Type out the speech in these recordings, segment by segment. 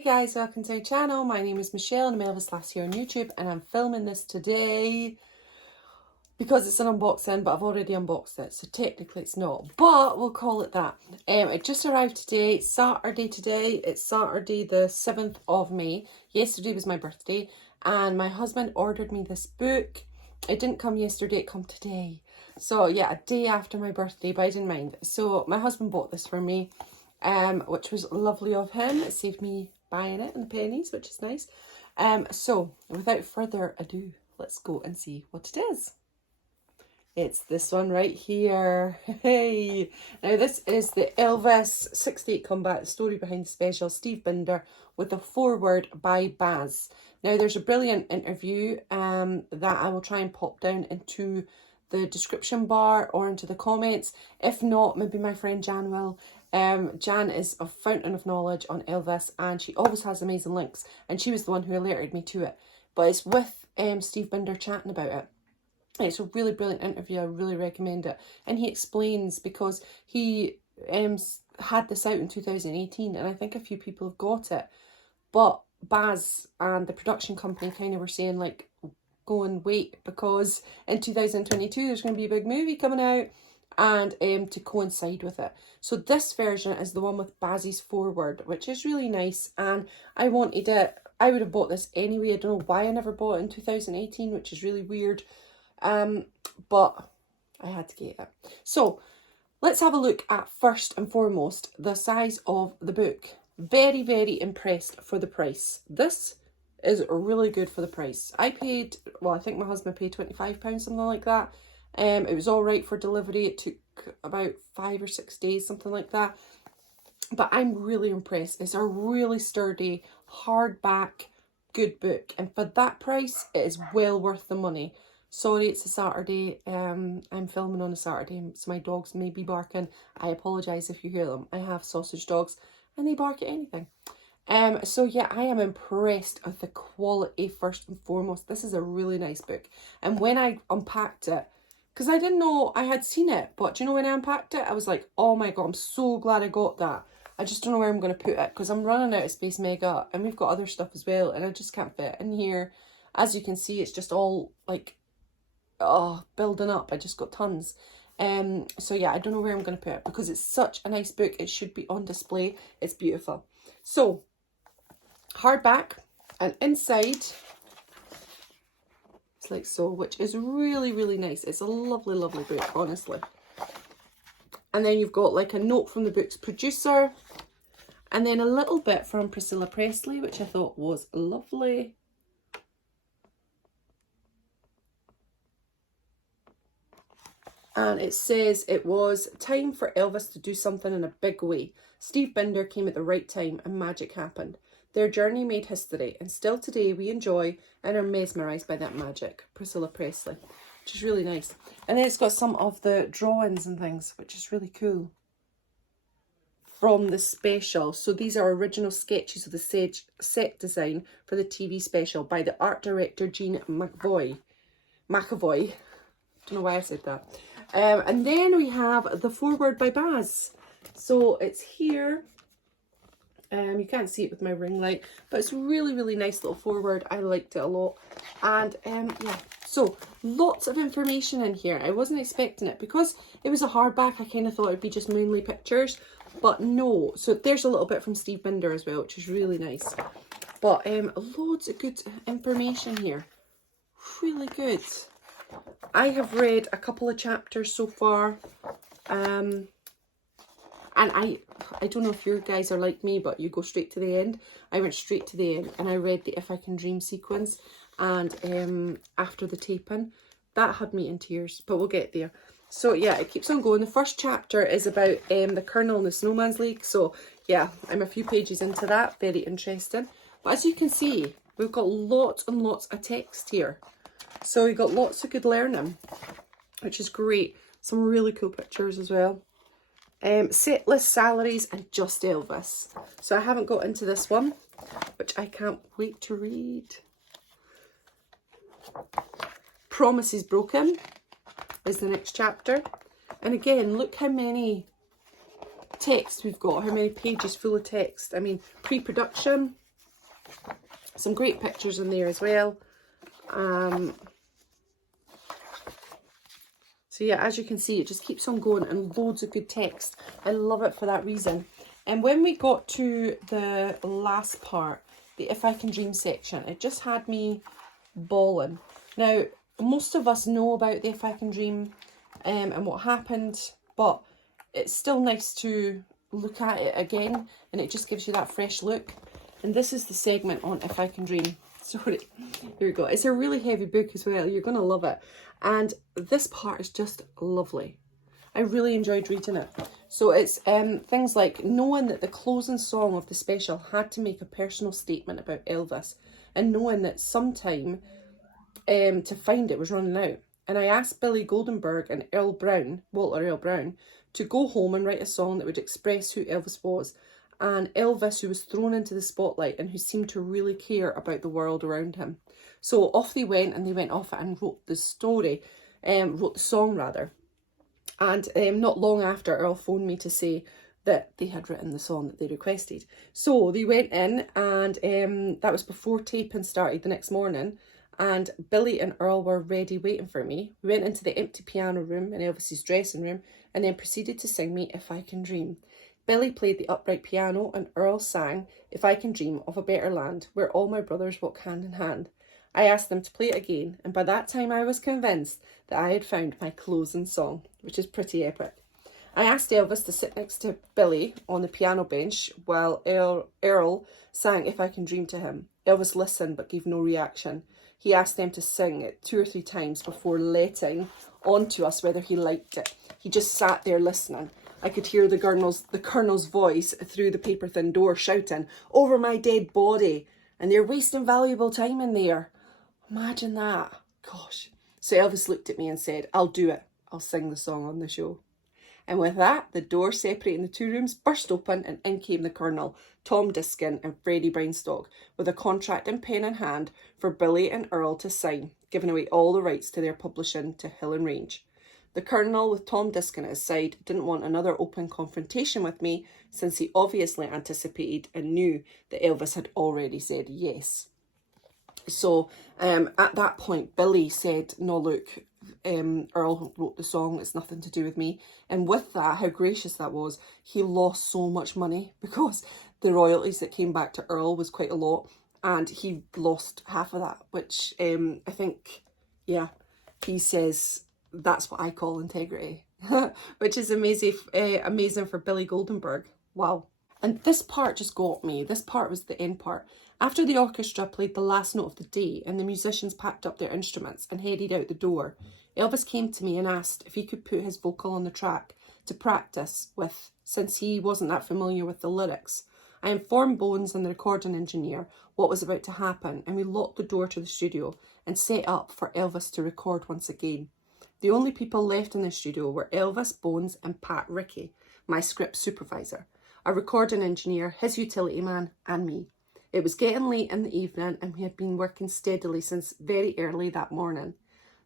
Hey guys, welcome to my channel. My name is Michelle and I'm Elvis Last here on YouTube, and I'm filming this today because it's an unboxing, but I've already unboxed it, so technically it's not, but we'll call it that. It just arrived today. It's Saturday today. It's Saturday the 7th of May. Yesterday was my birthday and my husband ordered me this book. It didn't come yesterday, it come today. So yeah, a day after my birthday, but I didn't mind. So my husband bought this for me, which was lovely of him. It saved me buying it in the pennies, which is nice. So without further ado, let's go and see what it is. It's this one right here. Hey, now this is the Elvis 68 Combat, the story behind the special, Steve Binder, with a foreword by Baz. Now there's a brilliant interview that I will try and pop down into the description bar or into the comments. If not, maybe my friend Jan will. Jan is a fountain of knowledge on Elvis and she always has amazing links, and she was the one who alerted me to it. But it's with Steve Binder chatting about it. It's a really brilliant interview. I really recommend it. And he explains, because he had this out in 2018 and I think a few people have got it. But Baz and the production company kind of were saying, like, go and wait, because in 2022 there's going to be a big movie coming out, and to coincide with it. So this version is the one with Baz's foreword, which is really nice, and I wanted it. I would have bought this anyway. I don't know why I never bought it in 2018, which is really weird. But I had to get it. So let's have a look at, first and foremost, the size of the book. Very, very impressed for the price. This is really good for the price. I paid, well, I think my husband paid £25, something like that. It was all right for delivery. It took about 5 or 6 days, something like that. But I'm really impressed. It's a really sturdy, hardback, good book. And for that price, it is well worth the money. Sorry, it's a Saturday. I'm filming on a Saturday, so my dogs may be barking. I apologise if you hear them. I have sausage dogs and they bark at anything. So yeah, I am impressed with the quality first and foremost. This is a really nice book. And when I unpacked it, because I didn't know I had seen it, but do you know, when I unpacked it, I was like, oh my god, I'm so glad I got that. I just don't know where I'm going to put it, because I'm running out of space mega, and we've got other stuff as well, and I just can't fit in here. As you can see, it's just all like, oh, building up. I just got tons. So yeah, I don't know where I'm going to put it, because it's such a nice book. It should be on display. It's beautiful. So hardback, and inside it's like so, which is really, really nice. It's a lovely, lovely book, honestly. And then you've got like a note from the book's producer, and then a little bit from Priscilla Presley, which I thought was lovely. And it says, it was time for Elvis to do something in a big way. Steve Binder came at the right time and magic happened. Their journey made history, and still today we enjoy and are mesmerised by that magic. Priscilla Presley, which is really nice. And then it's got some of the drawings and things, which is really cool, from the special. So these are original sketches of the set design for the TV special by the art director Gene McAvoy. Don't know why I said that. And then we have the foreword by Baz. So it's here. You can't see it with my ring light, but it's really, really nice little foreword. I liked it a lot. And yeah, so lots of information in here. I wasn't expecting it, because it was a hardback. I kind of thought it would be just mainly pictures, but no. So there's a little bit from Steve Binder as well, which is really nice. But loads of good information here. Really good. I have read a couple of chapters so far, and I don't know if you guys are like me, but you go straight to the end. I went straight to the end and I read the If I Can Dream sequence, and after the taping, that had me in tears, but we'll get there. So yeah, it keeps on going. The first chapter is about the Colonel and the Snowman's League. So yeah, I'm a few pages into that. Very interesting. But as you can see, we've got lots and lots of text here. So we got lots of good learning, which is great. Some really cool pictures as well. Set list, salaries, and just Elvis. So I haven't got into this one, which I can't wait to read. Promises Broken is the next chapter. And again, look how many text we've got, how many pages full of text. I mean, pre-production, Some great pictures in there as well. So yeah, as you can see, it just keeps on going, and loads of good text. I love it for that reason. And when we got to the last part, the If I Can Dream section, it just had me bawling. Now, most of us know about the If I Can Dream and what happened, but it's still nice to look at it again, and it just gives you that fresh look. And this is the segment on If I Can Dream. Sorry, here we go. It's a really heavy book as well. You're going to love it. And this part is just lovely. I really enjoyed reading it. So it's things like knowing that the closing song of the special had to make a personal statement about Elvis, and knowing that sometime to find it was running out. And I asked Billy Goldenberg and Walter Earl Brown, to go home and write a song that would express who Elvis was, and Elvis, who was thrown into the spotlight and who seemed to really care about the world around him. So off they went, and they went off and wrote the song rather. And not long after, Earl phoned me to say that they had written the song that they requested. So they went in, and that was before taping started the next morning. And Billy and Earl were ready waiting for me. We went into the empty piano room in Elvis's dressing room, and then proceeded to sing me If I Can Dream. Billy played the upright piano, and Earl sang If I Can Dream of a Better Land, where all my brothers walk hand in hand. I asked them to play it again, and by that time I was convinced that I had found my closing song, which is pretty epic. I asked Elvis to sit next to Billy on the piano bench while Earl sang If I Can Dream to him. Elvis listened but gave no reaction. He asked them to sing it 2 or 3 times before letting on to us whether he liked it. He just sat there listening. I could hear the colonel's voice through the paper-thin door shouting, "Over my dead body! And they're wasting valuable time in there." Imagine that. Gosh. So Elvis looked at me and said, "I'll do it. I'll sing the song on the show." And with that, the door separating the 2 rooms burst open, and in came the Colonel, Tom Diskin and Freddie Breinstock, with a contract and pen in hand for Billy and Earl to sign, giving away all the rights to their publishing to Hill and Range. The Colonel, with Tom Diskin at his side, didn't want another open confrontation with me, since he obviously anticipated and knew that Elvis had already said yes. So at that point, Billy said, "No, look, Earl wrote the song, it's nothing to do with me." And with that, how gracious that was. He lost so much money because the royalties that came back to Earl was quite a lot, and he lost half of that, which I think, yeah, he says that's what I call integrity, which is amazing for Billy Goldenberg. Wow. And this part just got me. This part was the end part. After the orchestra played the last note of the day and the musicians packed up their instruments and headed out the door, Elvis came to me and asked if he could put his vocal on the track to practice with, since he wasn't that familiar with the lyrics. I informed Bones and the recording engineer what was about to happen, and we locked the door to the studio and set up for Elvis to record once again. The only people left in the studio were Elvis, Bones and Pat Rickey, my script supervisor, a recording engineer, his utility man and me. It was getting late in the evening, and we had been working steadily since very early that morning.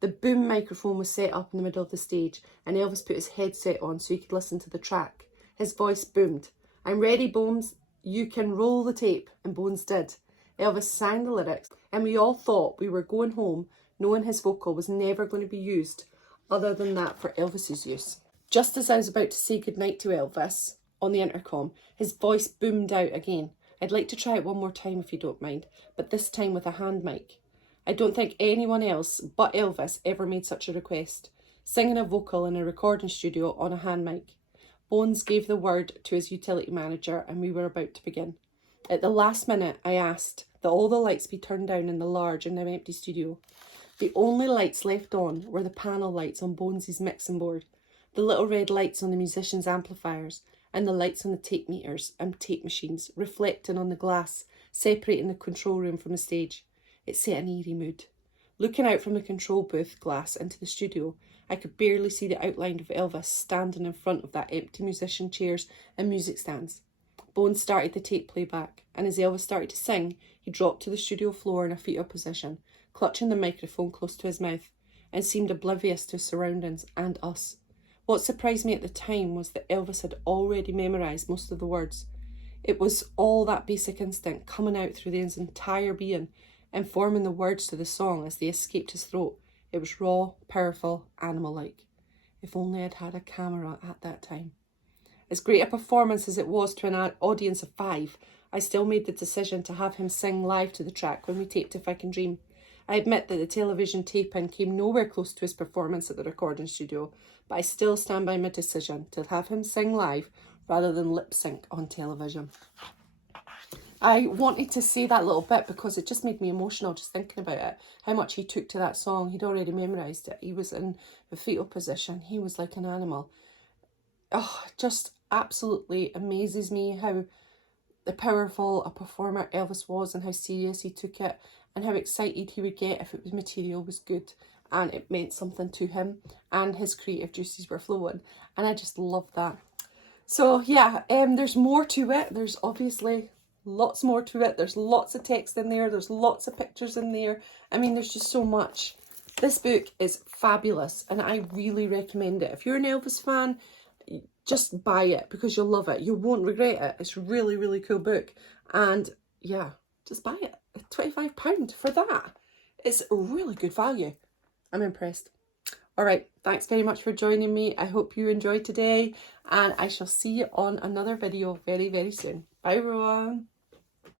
The boom microphone was set up in the middle of the stage, and Elvis put his headset on so he could listen to the track. His voice boomed, "I'm ready, Bones. You can roll the tape." And Bones did. Elvis sang the lyrics, and we all thought we were going home knowing his vocal was never going to be used other than that for Elvis's use. Just as I was about to say goodnight to Elvis on the intercom, his voice boomed out again. "I'd like to try it one more time if you don't mind, but this time with a hand mic." I don't think anyone else but Elvis ever made such a request, singing a vocal in a recording studio on a hand mic. Bones gave the word to his utility manager, and we were about to begin. At the last minute, I asked that all the lights be turned down in the large and now empty studio. The only lights left on were the panel lights on Bones's mixing board, the little red lights on the musicians' amplifiers, and the lights on the tape meters and tape machines reflecting on the glass separating the control room from the stage. It set an eerie mood. Looking out from the control booth glass into the studio, I could barely see the outline of Elvis standing in front of that empty musician chairs and music stands. Bones started the tape playback, and as Elvis started to sing, he dropped to the studio floor in a fetal position, clutching the microphone close to his mouth, and seemed oblivious to his surroundings and us. What surprised me at the time was that Elvis had already memorised most of the words. It was all that basic instinct coming out through his entire being and forming the words to the song as they escaped his throat. It was raw, powerful, animal-like. If only I'd had a camera at that time. As great a performance as it was to an audience of 5, I still made the decision to have him sing live to the track when we taped If I Can Dream. I admit that the television tape-in came nowhere close to his performance at the recording studio, but I still stand by my decision to have him sing live rather than lip-sync on television. I wanted to say that little bit because it just made me emotional just thinking about it, how much he took to that song. He'd already memorised it. He was in the fetal position. He was like an animal. Oh, it just absolutely amazes me how powerful a performer Elvis was and how serious he took it and how excited he would get if it was material was good and it meant something to him and his creative juices were flowing, and I just love that. So yeah, there's more to it. There's obviously lots more to it. There's lots of text in there. There's lots of pictures in there. I mean, there's just so much. This book is fabulous and I really recommend it. If you're an Elvis fan, just buy it because you'll love it. You won't regret it. It's a really, really cool book. And yeah, just buy it. £25 for that. It's really good value. I'm impressed. All right, thanks very much for joining me. I hope you enjoyed today and I shall see you on another video very, very soon. Bye everyone.